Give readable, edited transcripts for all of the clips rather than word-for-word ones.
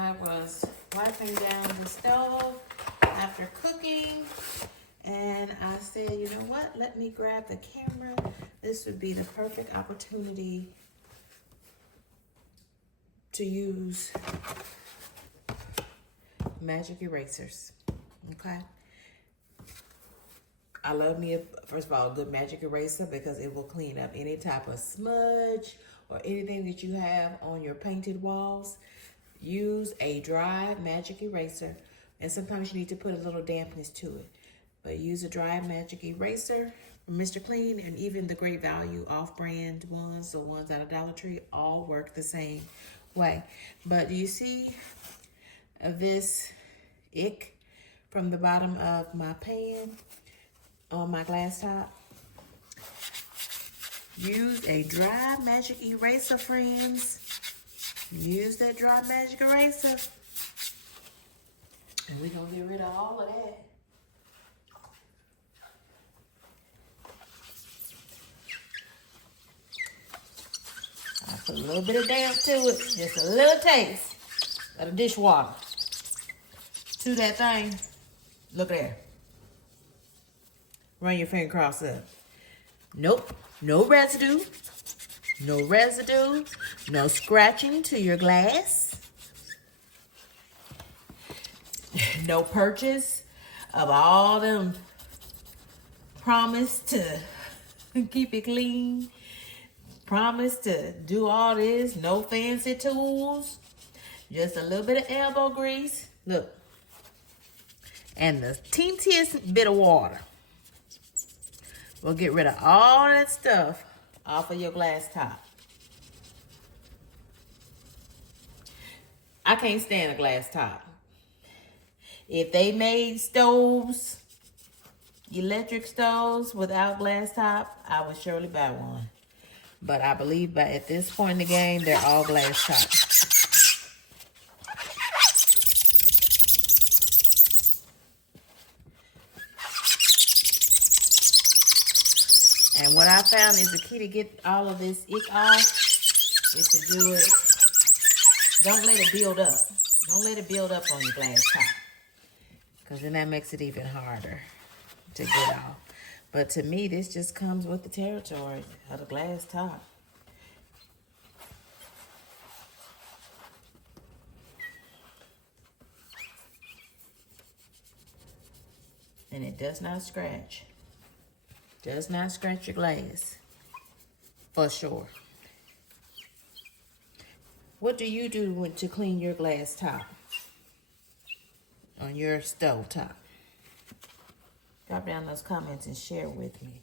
I was wiping down the stove after cooking, and I said, you know what? Let me grab the camera. This would be the perfect opportunity to use magic erasers. Okay. I love me, first of all, a good magic eraser because it will clean up any type of smudge or anything that you have on your painted walls. Use a dry magic eraser, and sometimes you need to put a little dampness to it. But use a dry magic eraser from Mr. Clean, and even the Great Value off-brand ones, the ones out of Dollar Tree, all work the same way. But do you see this ick from the bottom of my pan on my glass top? Use a dry magic eraser, friends. Use that dry magic eraser. And we're going to get rid of all of that. I put a little bit of damp to it. Just a little taste of the dishwater to that thing. Look there. Run your finger across up. Nope. No residue. No residue. No scratching to your glass. No purchase of all them promise to keep it clean. Promise to do all this. No fancy tools. Just a little bit of elbow grease. Look. And the teentiest bit of water. We'll get rid of all that stuff off of your glass top. I can't stand a glass top. If they made stoves, electric stoves without glass top, I would surely buy one. But I believe at this point in the game, they're all glass top. And what I found is the key to get all of this ick off is to do it. Don't let it build up. Don't let it build up on your glass top, because then that makes it even harder to get off. But to me, this just comes with the territory of the glass top. And it does not scratch. Does not scratch your glass, for sure. What do you do to clean your glass top on your stove top? Drop down those comments and share with me.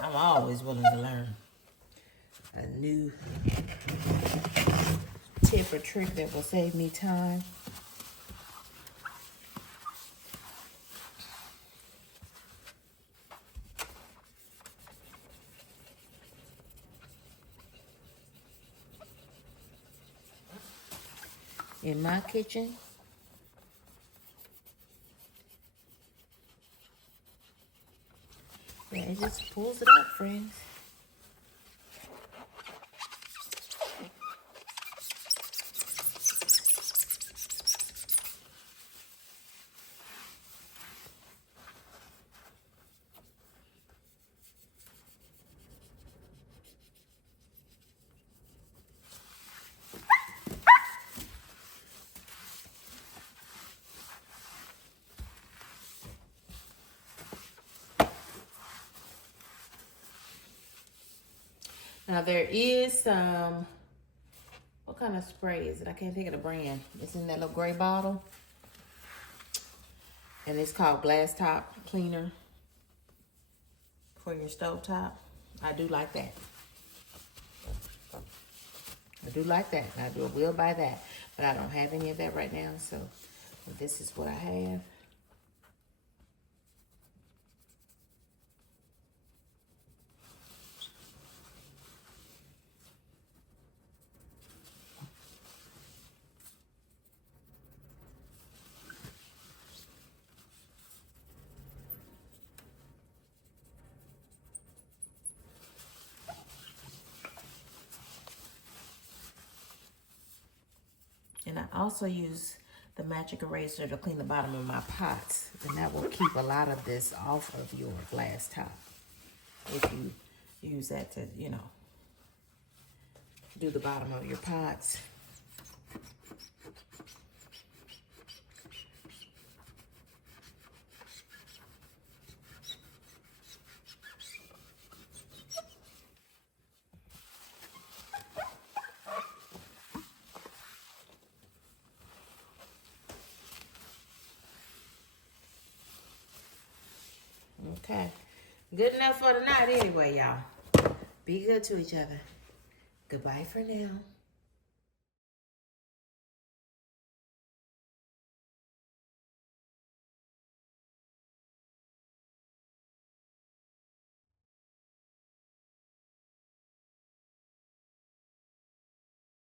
I'm always willing to learn a new tip or trick that will save me time. In my kitchen, yeah, it just pulls it up, friends. Now there is some, what kind of spray is it? I can't think of the brand. It's in that little gray bottle. And it's called Glass Top Cleaner for your stove top. I do like that. I do like that. I will buy that. But I don't have any of that right now. So this is what I have. I also use the magic eraser to clean the bottom of my pots, and that will keep a lot of this off of your glass top. If you use that to, you know, do the bottom of your pots. Okay. Good enough for tonight anyway, y'all. Be good to each other. Goodbye for now.